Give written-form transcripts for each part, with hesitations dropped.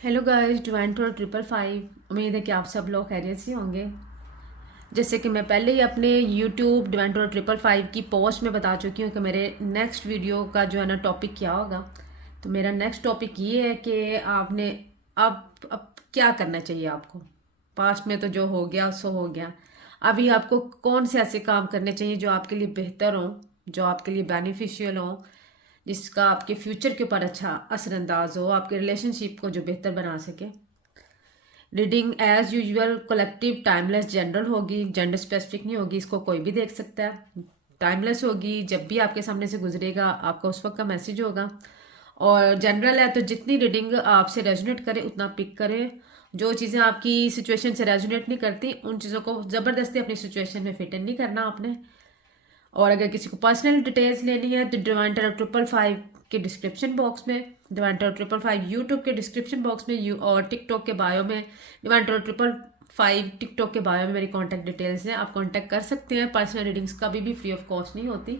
Hello guys, divine to 555। उम्मीद है कि आप सब लोग खैरियत से होंगे। जैसे कि मैं पहले ही अपने यूट्यूब डिवाइन टू 555 की पोस्ट में बता चुकी हूँ कि मेरे नेक्स्ट वीडियो का जो है ना टॉपिक क्या होगा। तो मेरा नेक्स्ट टॉपिक ये है कि आपने अब क्या करना चाहिए आपको। पास्ट में तो जो हो गया सो हो गया। अभी आपको कौन से ऐसे काम करने चाहिए जो आपके लिए बेहतर हो, जो आपके लिए बेनिफिशियल हो, जिसका आपके फ्यूचर के ऊपर अच्छा असरअंदाज हो, आपके रिलेशनशिप को जो बेहतर बना सके। Reading as usual collective timeless general होगी, जेंडर स्पेसिफिक नहीं होगी। इसको कोई भी देख सकता है। टाइमलेस होगी, जब भी आपके सामने से गुजरेगा आपका उस वक्त का मैसेज होगा। और जनरल है तो जितनी रीडिंग आपसे रेजोनेट करे उतना पिक करे। जो चीज़ें आपकी सिचुएशन से रेजोनेट नहीं करती उन चीज़ों को ज़बरदस्ती अपनी सिचुएशन में फिट इन नहीं करना आपने। और अगर किसी को पर्सनल डिटेल्स लेनी है तो डिवाइन टैरो 555 के डिस्क्रिप्शन बॉक्स में, डिवाइन टैरो 555 यूट्यूब के डिस्क्रिप्शन बॉक्स में और टिकटॉक के बायो में डिवाइन टैरो 555 टिकटॉक के बायो में मेरी कॉन्टैक्ट डिटेल्स हैं। आप कॉन्टैक्ट कर सकते हैं। पर्सनल रीडिंग्स कभी भी फ्री ऑफ कॉस्ट नहीं होती,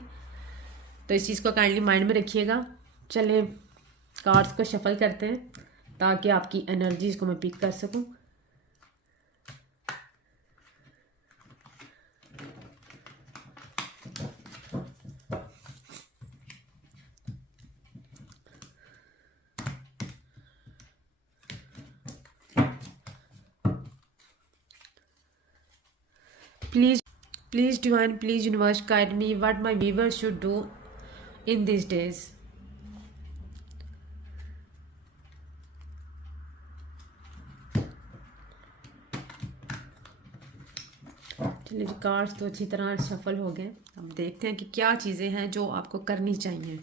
तो इस चीज़ को काइंडली माइंड में रखिएगा। चलिए कार्ड्स को शफल करते हैं ताकि आपकी एनर्जीज को मैं पिक कर सकूं। Please, please divine, please universe guide me what my viewers should do in these days. चलिए कार्ड्स तो अच्छी तरह सफल हो गए। अब देखते हैं कि क्या चीज़ें हैं जो आपको करनी चाहिए।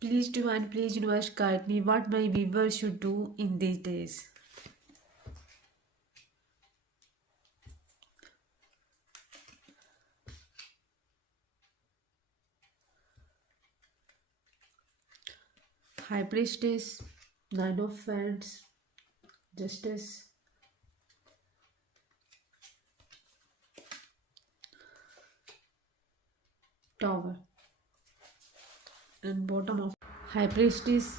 Please divine, please universe guide me what my viewers should do in these days. High priestess, nine of wands, justice, tower and bottom of. High priestess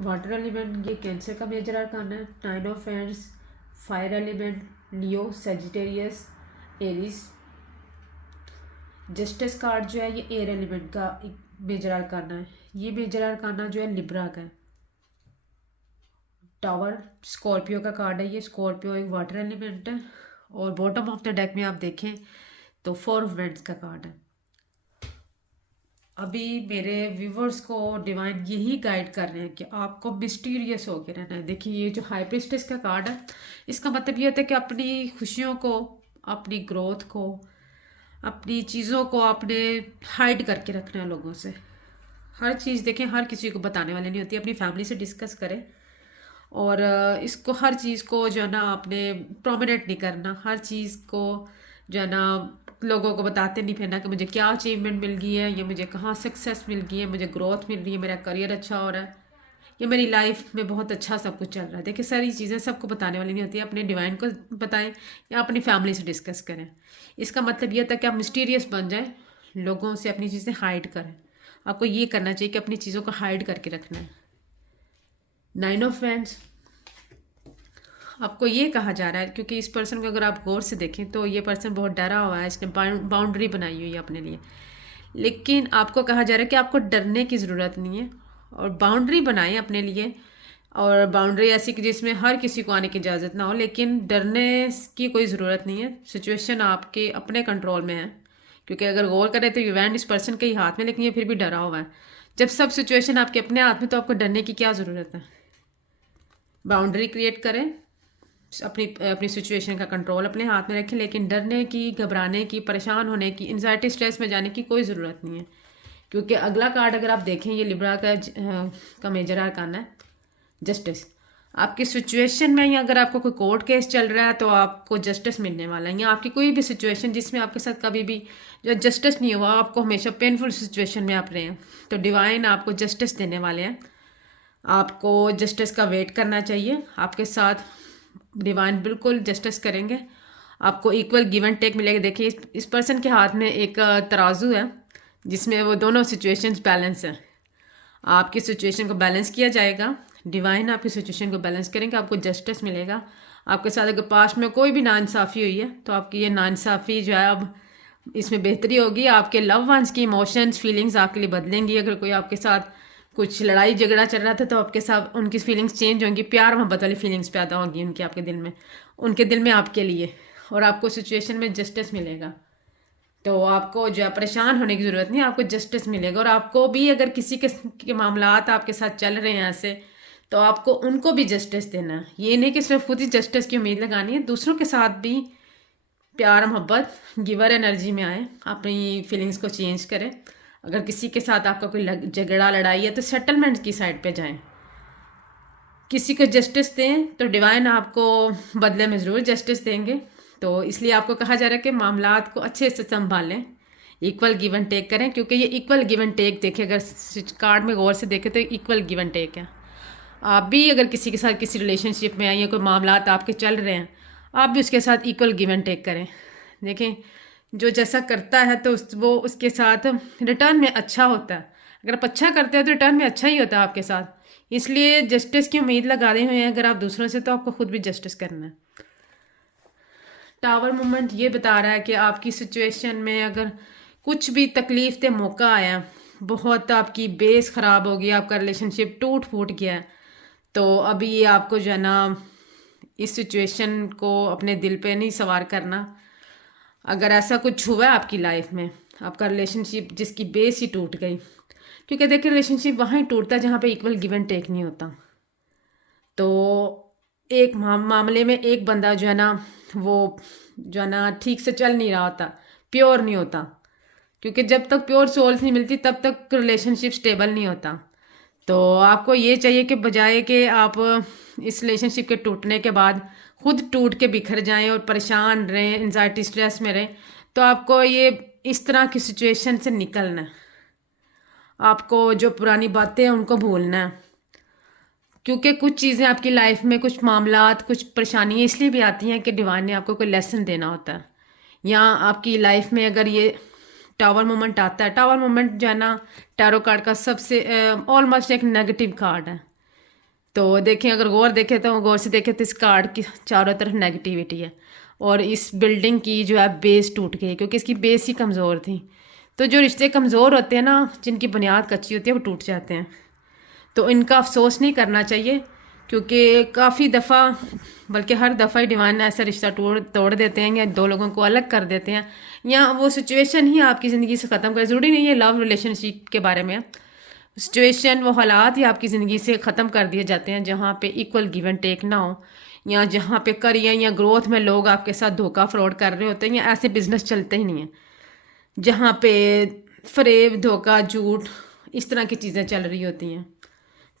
water element, ये कैंसर का मेजर आर्कान है। Nine of wands fire element, Leo, Sagittarius, Aries. Justice card जो है ये air element का एक major आर्काना है। ये मेजर आर्काना जो है लिब्रा का है। टावर स्कॉर्पियो का कार्ड है। ये स्कॉर्पियो एक वाटर एलिमेंट है। और बॉटम ऑफ द डेक में आप देखें तो फोर ऑफ वेंट्स का कार्ड है। अभी मेरे व्यूवर्स को डिवाइन यही गाइड कर रहे हैं कि आपको मिस्टीरियस होके रहना है। देखिए ये जो हाई प्रीस्टेस का कार्ड है, इसका मतलब ये होता है कि अपनी खुशियों को, अपनी ग्रोथ को, अपनी चीज़ों को आपने हाइड करके रखना है लोगों से। हर चीज़ देखें, हर किसी को बताने वाले नहीं होती। अपनी फैमिली से डिस्कस करें और इसको हर चीज़ को जो है ना आपने प्रोमिनेंट नहीं करना। हर चीज़ को जो है ना लोगों को बताते नहीं फिरना कि मुझे क्या अचीवमेंट मिल गई है, या मुझे कहाँ सक्सेस मिल गई है, मुझे ग्रोथ मिल रही है, मेरा करियर अच्छा हो रहा है, या मेरी लाइफ में बहुत अच्छा सब कुछ चल रहा है। देखिए सारी चीज़ें सबको बताने वाली नहीं होती। अपने डिवाइन को बताएं या अपनी फैमिली से डिस्कस करें। इसका मतलब यह था कि आप मिस्टीरियस बन जाएं, लोगों से अपनी चीज़ें हाइड करें। आपको ये करना चाहिए कि अपनी चीज़ों को हाइड करके रखना है। नाइन ऑफ वैंड्स, आपको ये कहा जा रहा है क्योंकि इस पर्सन को अगर आप गौर से देखें तो ये पर्सन बहुत डरा हुआ है। इसने बाउंड्री बनाई हुई है अपने लिए, लेकिन आपको कहा जा रहा है कि आपको डरने की ज़रूरत नहीं है। और बाउंड्री बनाएं अपने लिए, और बाउंड्री ऐसी कि जिसमें हर किसी को आने की इजाज़त ना हो, लेकिन डरने की कोई ज़रूरत नहीं है। सिचुएशन आपके अपने कंट्रोल में है। क्योंकि अगर गौर करें तो इवेंट इस पर्सन के ही हाथ में, लेकिन ये फिर भी डरा हुआ है। जब सब सिचुएशन आपके अपने हाथ में तो आपको डरने की क्या ज़रूरत है। बाउंड्री क्रिएट करें, अपनी अपनी सिचुएशन का कंट्रोल अपने हाथ में रखें, लेकिन डरने की, घबराने की, परेशान होने की, एंजाइटी स्ट्रेस में जाने की कोई ज़रूरत नहीं है। क्योंकि अगला कार्ड अगर आप देखें ये लिब्रा का मेजर आर्कान है, जस्टिस। आपकी सिचुएशन में या अगर आपको कोई कोर्ट केस चल रहा है तो आपको जस्टिस मिलने वाला है। या आपकी कोई भी सिचुएशन जिसमें आपके साथ कभी भी जो जस्टिस नहीं हुआ, आपको हमेशा पेनफुल सिचुएशन में आप रहे हैं, तो डिवाइन आपको जस्टिस देने वाले हैं। आपको जस्टिस का वेट करना चाहिए। आपके साथ डिवाइन बिल्कुल जस्टिस करेंगे। आपको इक्वल गिव एंड टेक मिलेगा। देखिए इस पर्सन के हाथ में एक तराजू है जिसमें वो दोनों सिचुएशंस बैलेंस हैं। आपकी सिचुएशन को बैलेंस किया जाएगा, डिवाइन आपकी सिचुएशन को बैलेंस करेंगे, आपको जस्टिस मिलेगा। आपके साथ अगर पास्ट में कोई भी नाइंसाफ़ी हुई है तो आपकी ये नाइंसाफ़ी जो है अब इसमें बेहतरी होगी। आपके लव वंस की इमोशंस फीलिंग्स आपके लिए बदलेंगी। अगर कोई आपके साथ कुछ लड़ाई झगड़ा चल रहा था तो आपके साथ उनकी फीलिंग्स चेंज होंगी, प्यार मोहब्बत वाली फीलिंग्स पैदा होंगी उनके आपके दिल में, उनके दिल में आपके लिए, और आपको सिचुएशन में जस्टिस मिलेगा। तो आपको जो है परेशान होने की ज़रूरत नहीं, आपको जस्टिस मिलेगा। और आपको भी अगर किसी के मामलात आपके साथ चल रहे हैं ऐसे, तो आपको उनको भी जस्टिस देना है। ये नहीं कि सिर्फ खुद ही जस्टिस की उम्मीद लगानी है, दूसरों के साथ भी प्यार मोहब्बत गिवर एनर्जी में आए, अपनी फीलिंग्स को चेंज करें। अगर किसी के साथ आपका कोई झगड़ा लड़ाई है तो सेटलमेंट की साइड पे जाएं, किसी को जस्टिस दें तो डिवाइन आपको बदले में ज़रूर जस्टिस देंगे। तो इसलिए आपको कहा जा रहा है कि मामलात को अच्छे से संभालें, इक्वल गिव एंड टेक करें, क्योंकि ये इक्वल गिव एंड टेक देखें, अगर कार्ड में गौर से देखें तो इक्वल गिव एंड टेक है। आप भी अगर किसी के साथ किसी रिलेशनशिप में हैं या कोई मामलात आपके चल रहे हैं, आप भी उसके साथ इक्वल गिव एंड टेक करें। देखें जो जैसा करता है तो वो उसके साथ रिटर्न में अच्छा होता है। अगर आप अच्छा करते हैं तो रिटर्न में अच्छा ही होता है आपके साथ। इसलिए जस्टिस की उम्मीद लगा रहे हुए हैं अगर आप दूसरों से, तो आपको खुद भी जस्टिस करना है। टावर मूवमेंट ये बता रहा है कि आपकी सिचुएशन में अगर कुछ भी तकलीफ दे मौका आया, बहुत आपकी बेस ख़राब हो गई, आपका रिलेशनशिप टूट फूट गया है, तो अभी आपको जो है ना इस सिचुएशन को अपने दिल पे नहीं सवार करना। अगर ऐसा कुछ हुआ है आपकी लाइफ में, आपका रिलेशनशिप जिसकी बेस ही टूट गई, क्योंकि देखिए रिलेशनशिप वहाँ ही टूटता है जहाँ पे इक्वल गिव एंड टेक नहीं होता। तो एक मामले में एक बंदा जो है ना वो जो है ना ठीक से चल नहीं रहा होता, प्योर नहीं होता, क्योंकि जब तक प्योर सोल्स नहीं मिलती तब तक रिलेशनशिप स्टेबल नहीं होता। तो आपको ये चाहिए कि बजाय कि आप इस रिलेशनशिप के टूटने के बाद खुद टूट के बिखर जाएं और परेशान रहें, एंजाइटी स्ट्रेस में रहें, तो आपको ये इस तरह की सिचुएशन से निकलना है। आपको जो पुरानी बातें हैं उनको भूलना है, क्योंकि कुछ चीज़ें आपकी लाइफ में, कुछ मामलात, कुछ परेशानियाँ इसलिए भी आती हैं कि डिवाइन ने आपको कोई लेसन देना होता है। या आपकी लाइफ में अगर ये टावर मोमेंट आता है, टावर मोमेंट जो है ना टैरो कार्ड का सबसे ऑलमोस्ट एक नेगेटिव कार्ड है। तो देखें, अगर गौर से देखें तो इस कार्ड की चारों तरफ नेगेटिविटी है, और इस बिल्डिंग की जो है बेस टूट गई, क्योंकि इसकी बेस ही कमज़ोर थी। तो जो रिश्ते कमज़ोर होते हैं ना, जिनकी बुनियाद कच्ची होती है, वो टूट जाते हैं। तो इनका अफसोस नहीं करना चाहिए, क्योंकि काफ़ी दफ़ा, बल्कि हर दफ़ा ही डिवाइन ऐसा रिश्ता तोड़ देते हैं या दो लोगों को अलग कर देते हैं, या वो सिचुएशन ही आपकी ज़िंदगी से ख़त्म कर। ज़रूरी नहीं है लव रिलेशनशिप के बारे में, सिचुएशन वो हालात ही आपकी ज़िंदगी से ख़त्म कर दिए जाते हैं जहाँ पे इक्वल गिव एंड टेक ना हो, या जहाँ पे करियर या ग्रोथ में लोग आपके साथ धोखा फ्रॉड कर रहे होते हैं, या ऐसे बिजनेस चलते ही नहीं हैं जहाँ पे फरेब, धोखा, झूठ, इस तरह की चीज़ें चल रही होती हैं।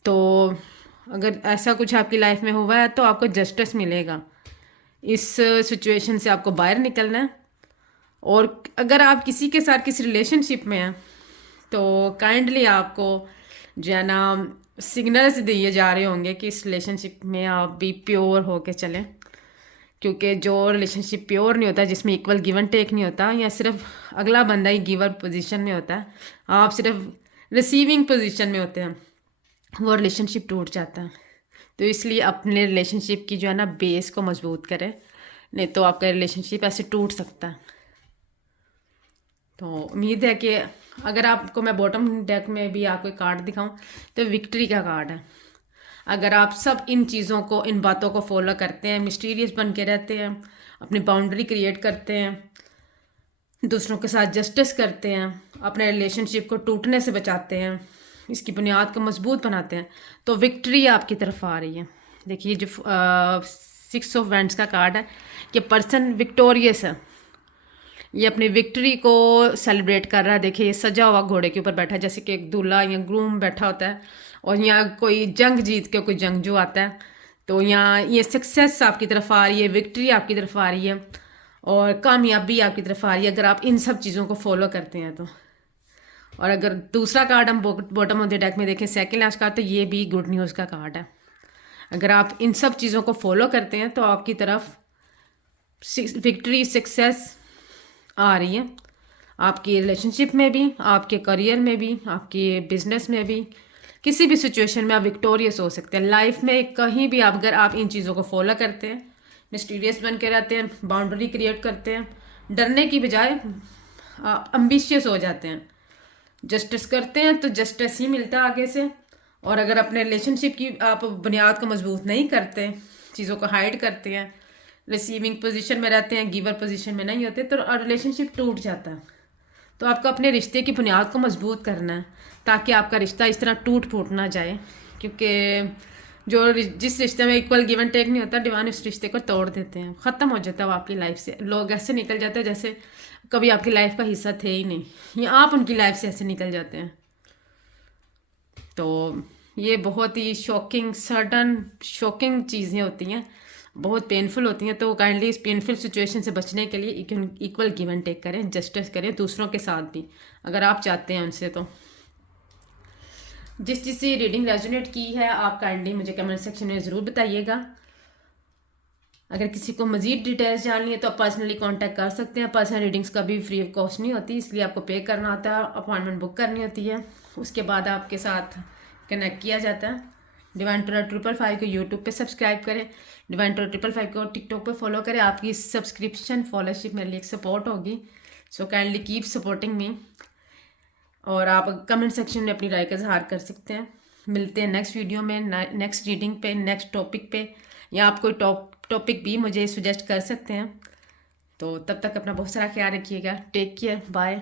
तो अगर ऐसा कुछ आपकी लाइफ में हुआ है तो आपको जस्टिस मिलेगा, इस सिचुएशन से आपको बाहर निकलना है। और अगर आप किसी के साथ किसी रिलेशनशिप में हैं तो काइंडली आपको जो है ना सिग्नल्स दिए जा रहे होंगे कि इस रिलेशनशिप में आप भी प्योर होके चलें, क्योंकि जो रिलेशनशिप प्योर नहीं होता, जिसमें इक्वल गिव एंड टेक नहीं होता, या सिर्फ अगला बंदा ही गिवर पोजीशन में होता है, आप सिर्फ रिसीविंग पोजीशन में होते हैं, वो रिलेशनशिप टूट जाता है। तो इसलिए अपने रिलेशनशिप की जो है ना बेस को मजबूत करें, नहीं तो आपका रिलेशनशिप ऐसे टूट सकता है। तो उम्मीद है कि अगर आपको मैं बॉटम डेक में भी आपको कार्ड दिखाऊं तो विक्ट्री का कार्ड है। अगर आप सब इन चीज़ों को, इन बातों को फॉलो करते हैं, मिस्टीरियस बन के रहते हैं, अपनी बाउंड्री क्रिएट करते हैं, दूसरों के साथ जस्टिस करते हैं, अपने रिलेशनशिप को टूटने से बचाते हैं, इसकी बुनियाद को मजबूत बनाते हैं, तो विक्ट्री आपकी तरफ आ रही है। देखिए जो 6 ऑफ वैंड्स का कार्ड है, कि पर्सन विक्टोरियस है, ये अपनी विक्ट्री को सेलिब्रेट कर रहा है। देखिए ये सजा हुआ घोड़े के ऊपर बैठा है, जैसे कि एक दूल्हा या ग्रूम बैठा होता है, और यहाँ कोई जंग जीत के कोई जंगजू आता है। तो यहाँ ये सक्सेस आपकी तरफ आ रही है, विक्ट्री आपकी तरफ आ रही है, और कामयाबी आपकी तरफ आ रही है, अगर आप इन सब चीज़ों को फॉलो करते हैं तो। और अगर दूसरा कार्ड हम बॉटम ऑफ द डेक में देखें, सेकेंड लास्ट कार्ड, तो ये भी गुड न्यूज़ का कार्ड है। अगर आप इन सब चीज़ों को फॉलो करते हैं तो आपकी तरफ विक्ट्री, सक्सेस आ रही है, आपकी रिलेशनशिप में भी, आपके करियर में भी, आपके बिजनेस में भी, किसी भी सिचुएशन में आप विक्टोरियस हो सकते हैं लाइफ में। कहीं भी आप अगर आप इन चीज़ों को फॉलो करते हैं, मिस्टीरियस बन के रहते हैं, बाउंड्री क्रिएट करते हैं, डरने की बजाय आप एम्बिशियस हो जाते हैं, जस्टिस करते हैं तो जस्टिस ही मिलता है आगे से। और अगर अपने रिलेशनशिप की आप बुनियाद को मजबूत नहीं करते, चीज़ों को हाइड करते हैं, रिसीविंग पोजीशन में रहते हैं, गिवर पोजीशन में नहीं होते, तो रिलेशनशिप टूट जाता है। तो आपको अपने रिश्ते की बुनियाद को मजबूत करना है ताकि आपका रिश्ता इस तरह टूट फूट ना जाए, क्योंकि जिस रिश्ते में इक्वल गिव एंड टेक नहीं होता, डिवाइन उस रिश्ते को तोड़ देते हैं, ख़त्म हो जाता है वो आपकी लाइफ से। लोग ऐसे निकल जाते हैं जैसे कभी आपकी लाइफ का हिस्सा थे ही नहीं, या आप उनकी लाइफ से ऐसे निकल जाते हैं। तो ये बहुत ही शॉकिंग चीज़ें होती हैं, बहुत पेनफुल होती हैं। तो काइंडली इस पेनफुल सिचुएशन से बचने के लिए इक्वल गिव एंड टेक करें, जस्टिस करें दूसरों के साथ भी, अगर आप चाहते हैं उनसे। तो जिस जिससे रीडिंग रेजोनेट की है आप काइंडली मुझे कमेंट सेक्शन में ज़रूर बताइएगा। अगर किसी को मज़ीद डिटेल्स जाननी है तो आप पर्सनली कांटेक्ट कर सकते हैं। पर्सनल रीडिंग्स कभी फ्री ऑफ कॉस्ट नहीं होती, इसलिए आपको पे करना होता है, अपॉइंटमेंट बुक करनी होती है, उसके बाद आपके साथ कनेक्ट किया जाता है। डिवाइन टैरोट 555 को यूट्यूब पे सब्सक्राइब करें, डिवाइन टैरोट 555 को टिकटॉक पे फॉलो करें। आपकी सब्सक्रिप्शन फॉलोशिप मेरे लिए एक सपोर्ट होगी, so kindly keep supporting me. और आप कमेंट सेक्शन में अपनी राय का इजहार कर सकते हैं। मिलते हैं नेक्स्ट वीडियो में, नेक्स्ट रीडिंग पे, नेक्स्ट टॉपिक पे, या आप कोई टॉपिक भी मुझे सजेस्ट कर सकते हैं। तो तब तक अपना बहुत सारा ख्याल रखिएगा। Take care, bye.